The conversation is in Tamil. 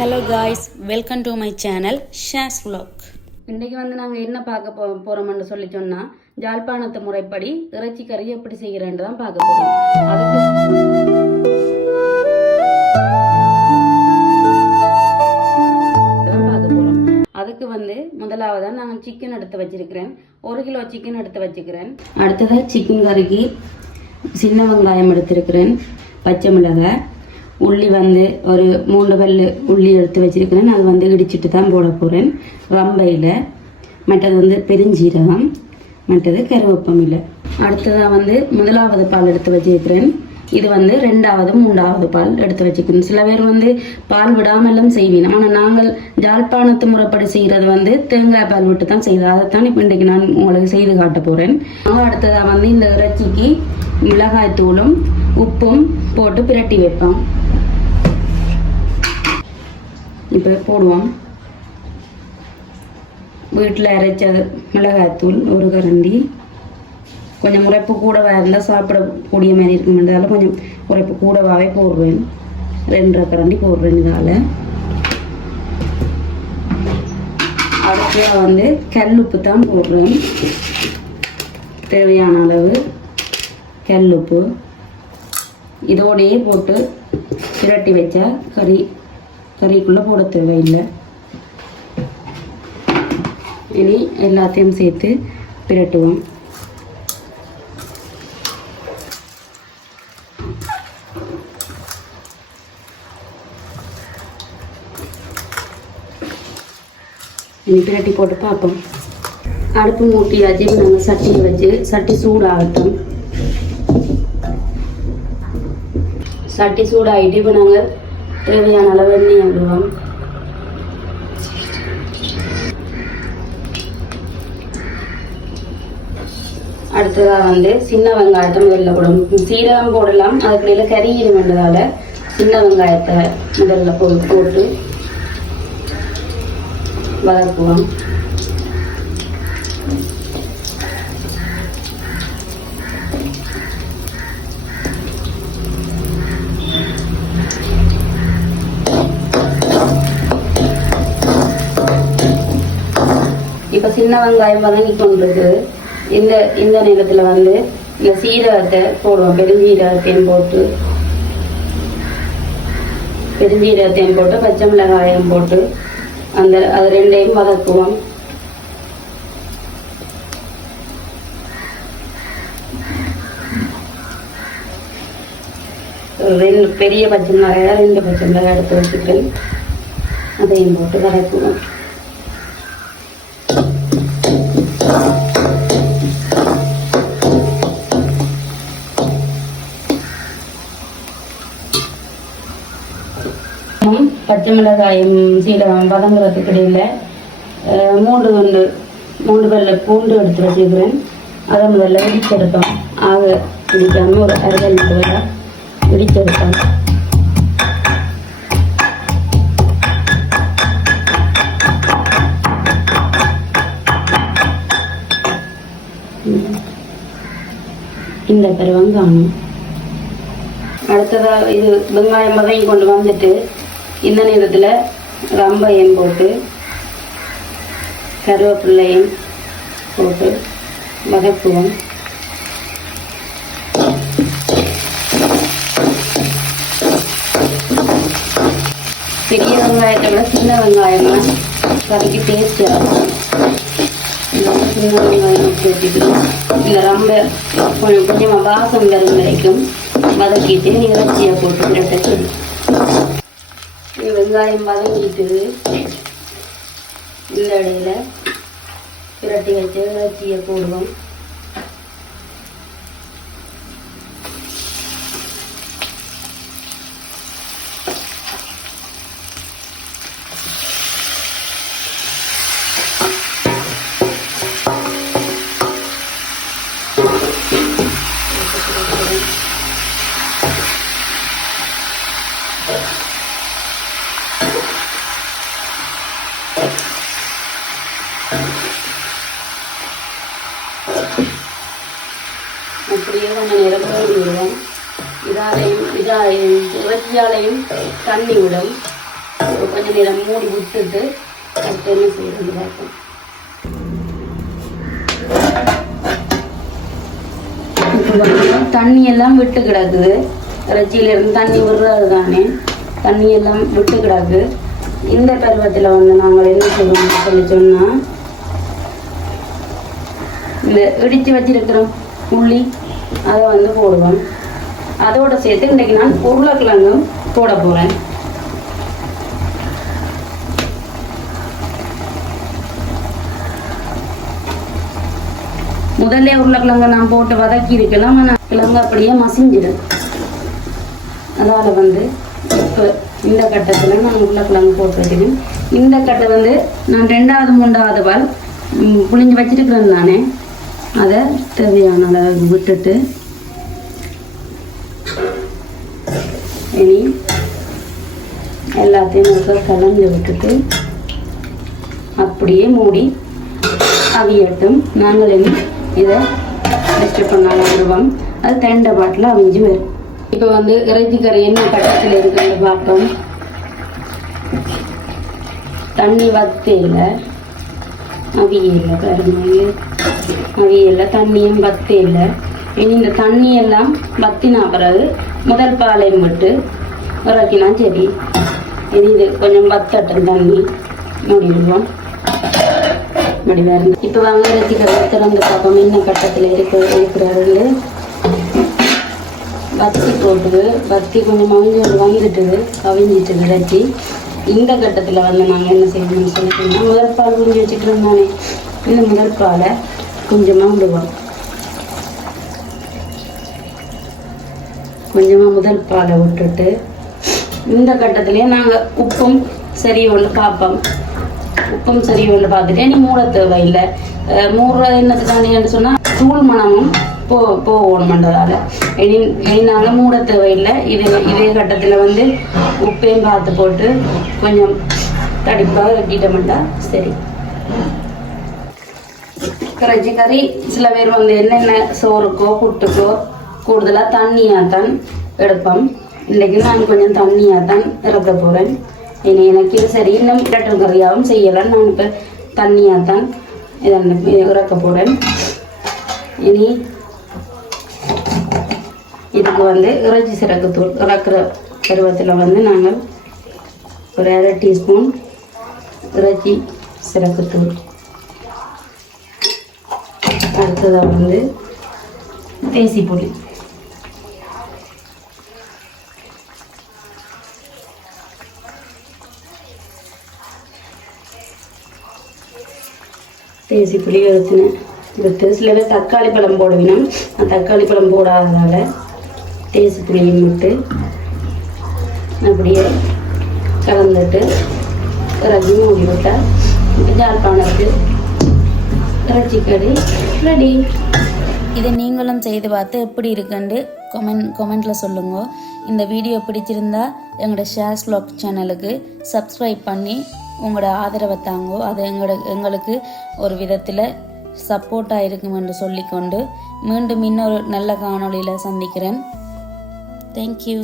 Hello guys, welcome to my channel Shaz vlog. இன்றைக்கி நாங்கள் என்ன பார்க்க போகிறோம்னு சொல்லி சொன்னால், ஜாழ்ப்பாணத்து முறைப்படி இறைச்சி கறி எப்படி செய்கிறேன்னு தான் பார்க்க போகிறோம். அதுக்கு முதலாவதாக நாங்கள் சிக்கன் எடுத்து வச்சிருக்கிறேன். 1 கிலோ சிக்கன் எடுத்து வச்சுக்கிறேன். அடுத்ததாக சிக்கன் கறிக்கு சின்ன வெங்காயம் எடுத்திருக்கிறேன், பச்சை மிளகாய், உள்ளி ஒரு 3 பல்லு உள்ளி எடுத்து வச்சிருக்கிறேன். அது இடிச்சிட்டு தான் போட போகிறேன். ரம்பையில் மற்றது பெருஞ்சீரகம், மற்றது கருவேப்பமில்லை. அடுத்ததாக முதலாவது பால் எடுத்து வச்சிருக்கிறேன். இது 2வது 3வது பால் எடுத்து வச்சுக்கணும். சில பேர் பால் விடாமலும் செய்வீங்க. ஆனால் நாங்கள் ஜாழ்ப்பாணத்து முறைப்படி செய்கிறது தேங்காய் பால் விட்டு தான் செய்தோம். அதைத்தான் இப்போ இன்றைக்கு நான் உங்களுக்கு செய்து காட்ட போகிறேன். அடுத்ததாக இந்த இறைச்சிக்கு மிளகாய் தூளும் உப்பும் போட்டு பிரட்டி வைப்போம். இப்போ போடுவோம். வீட்டில் அரைச்ச மிளகாய்த்தூள் 1 கரண்டி. கொஞ்சம் உரைப்பு கூடவா இருந்தால் சாப்பிடக்கூடிய மாதிரி இருக்குமென்றதால கொஞ்சம் உரைப்பு கூடவாவே போடுவேன். 2 கரண்டி போடுறேன். இதால் அடுத்த கல்லுப்பு தான் போடுறேன். தேவையான அளவு கல்லுப்பு இதோடையே போட்டு பிரட்டி வச்சா கறிக்குள்ளே போட தேவையில்லை. இனி எல்லாத்தையும் சேர்த்து பிரட்டுவோம். இனி பிரட்டி போட்டு பார்ப்போம். அடுப்பு மூட்டியாச்சு. நாங்கள் சட்டியை வச்சு சட்டி சூடாகட்டும். சட்டி சூடாகிட்டு இப்போ நாங்கள் தேவையான அளவு எண்ணெய் விடுவோம். அடுத்ததாக சின்ன வெங்காயத்தை முதல்ல போடணும். சீரகம் போடலாம், அதுக்குள்ள கறியிடும் வேண்டதால சின்ன வெங்காயத்தை முதல்ல போட்டு வதக்குவோம். இப்போ சின்ன வெங்காயம் வதங்கி கொண்டிருக்கு. இந்த நேரத்தில் இந்த சீரகத்தை போடுவோம். பெருஞ்சீரகத்தையும் போட்டு பச்சை மிளகாயம் போட்டு அது 2ஐயும் வதக்குவோம். பெரிய பச்சை மிளகாய் 2 பச்சை மிளகாய் எடுத்து வச்சுட்டு அதையும் போட்டு வதக்குவோம். பச்சை மிளகாயும் சீரகம் வதங்குறதுக்கு இடையில் 3 பல்லு பூண்டு எடுத்து வச்சுக்கிறேன். அதை முதல்ல இடிச்செடுத்தோம். ஆக இடிக்காமல் ஒரு 1/2 லிட்டர் இடிச்செடுத்தோம். இந்த பருவம் காணும். அடுத்ததாக இது வெங்காயம் வதங்கி கொண்டு வந்துட்டு இந்த நேரத்தில் ரம்பையும் போட்டு கருவேப்பிள்ளையும் போட்டு வதக்குவோம். பெரிய வெங்காயத்தை விட சின்ன வெங்காயம் கறிக்கு டேஸ்டாக இருக்கும். சின்ன வெங்காயம் சேர்த்துக்கணும். இந்த ரம்பை கொஞ்சமாக வாசம் வரும் வரைக்கும் வதக்கிட்டு இறைச்சியை போட்டு பிரட்ட. வெங்காயம் வதங்கிட்டு இந்த இடையில பிரட்டி வச்சு இறைச்சியை போடுவோம். அப்படியே கொஞ்சம் நேரம் மூடி விடுவோம். இறைச்சியாலையும் தண்ணி விடும். கொஞ்சம் நேரம் மூடி விட்டுட்டு அடுத்து என்ன செய்யறது பார்ப்போம். தண்ணி எல்லாம் விட்டு கிடக்குது. இறைச்சியிலிருந்து தண்ணி விடுறது தானே, தண்ணி எல்லாம் விட்டு கிடக்கு. இந்த பருவத்தில் வந்து நாங்கள் என்ன செய்வோம்னு சொல்லி சொன்னால், இந்த இடித்து வச்சிருக்கிறோம் உள்ளி அதை வந்து போடுவோம். அதோடு சேர்த்து இன்றைக்கி நான் உருளைக்கிழங்கும் போட போகிறேன். முதல்ல உருளைக்கிழங்கை நான் போட்டு வதக்கி இருக்கலாம், ஆனால் கிழங்கு அப்படியே மசிஞ்சிடும். அதால் வந்து இப்போ இந்த கட்டத்தில் நான் உருளைக்கிழங்கு போட்டு வச்சுக்கேன். இந்த கட்டை வந்து நான் 2வது 3வது பால் புளிஞ்சு வச்சிருக்கிறேன் தானே, அதை தேவையான அளவு விட்டுட்டு இனி எல்லாத்தையும் கலந்து விட்டுட்டு அப்படியே மூடி அவியட்டும். நாங்கள் இதை ரெஸ்ட் பண்ணாங்க விடுவோம். அது தண்டை பாட்டில் அவிஞ்சு வரும். இப்போ வந்து இறைச்சி கறி என்ன கட்டத்தில் இருக்கிறது பார்ப்போம். தண்ணி வத்தையில் அவியல கருமையில் அவியல தண்ணியும் வத்தையில். இனி இந்த தண்ணியெல்லாம் வத்தினா பிறகு முதல் பாலையும் விட்டு இறக்கினா சரி. இனி இது கொஞ்சம் வத்தட்டும் தண்ணி மூடிடுவோம். முடிவாரு. இப்போ வாங்க இறைச்சி கறி திறந்து பார்ப்போம் என்ன கட்டத்தில் இருக்கிறாரு. வத்தி போட்டு வத்தி கொஞ்சம் வந்துட்டுது அவிஞ்சிட்டு இறைச்சி. இந்த கட்டத்தில் வந்து நாங்கள் என்ன செய்யணும்னு சொல்லிட்டோம்னா, முதல் பால் குஞ்சு வச்சுட்டு இருந்தானே, இந்த முதல் பாலை கொஞ்சமாக விடுவோம். கொஞ்சமாக முதல் பாலை விட்டுட்டு இந்த கட்டத்திலே நாங்கள் உப்பும் சரி ஒன்று பார்ப்போம். உப்பும் சரி ஒன்று பார்த்துட்டு நீ மூட தேவையில்லை. மூடுறது என்னத்துக்காண்டின்னு சொன்னால் தூள் மணமும் போகணுமன்றதால இனி நாங்கள் மூட தேவையில்லை. இதே கட்டத்தில் வந்து உப்பையும் பார்த்து போட்டு கொஞ்சம் தடிப்பாக வெட்டிட்டோம்டா சரி. இறைச்சி கறி சில பேர் வந்து என்னென்ன சோறுக்கோ புட்டுக்கோ கூடுதலாக தண்ணியாகத்தான் எடுப்போம். இன்றைக்கு நான் கொஞ்சம் தண்ணியாகத்தான் இறக்க போகிறேன். இனி எனக்கு இது சரி இன்னும் இரட்டல் கறியாகவும் செய்யலாம். நான் இப்போ தண்ணியாகத்தான் இதை இறக்க போகிறேன். இனி இதுக்கு வந்து இறைச்சி சிறகுத்தூள் இறக்குற பருவத்தில் வந்து நாங்கள் ஒரு 1/2 டீஸ்பூன் இறைச்சி சிறகுத்தூள், அடுத்ததாக வந்து தேசி புளி, தேசி புளி எடுத்து சில பேர் தக்காளி பழம் போடுவினோம். நான் தக்காளி பழம் போடாததால் தேசி புளியும் விட்டு அப்படியே கலந்துட்டு இறக்கி மூடி விட்டால் ஜாழ்ப்பாணத்து இறைச்சி கறி ரெடி. இதை நீங்களும் செய்து பார்த்து எப்படி இருக்குன்னு கமெண்டில் சொல்லுங்க. இந்த வீடியோ பிடிச்சிருந்தா எங்களோட ஷேர்ஸ் வ்ளாக் சேனலுக்கு சப்ஸ்கிரைப் பண்ணி உங்களோட ஆதரவை தாங்கோ. அது எங்களுக்கு ஒரு விதத்தில் சப்போர்ட்டாக இருக்கும் என்று சொல்லிக்கொண்டு மீண்டும் இன்னொரு நல்ல காணொளியில் சந்திக்கிறேன். தேங்க்யூ.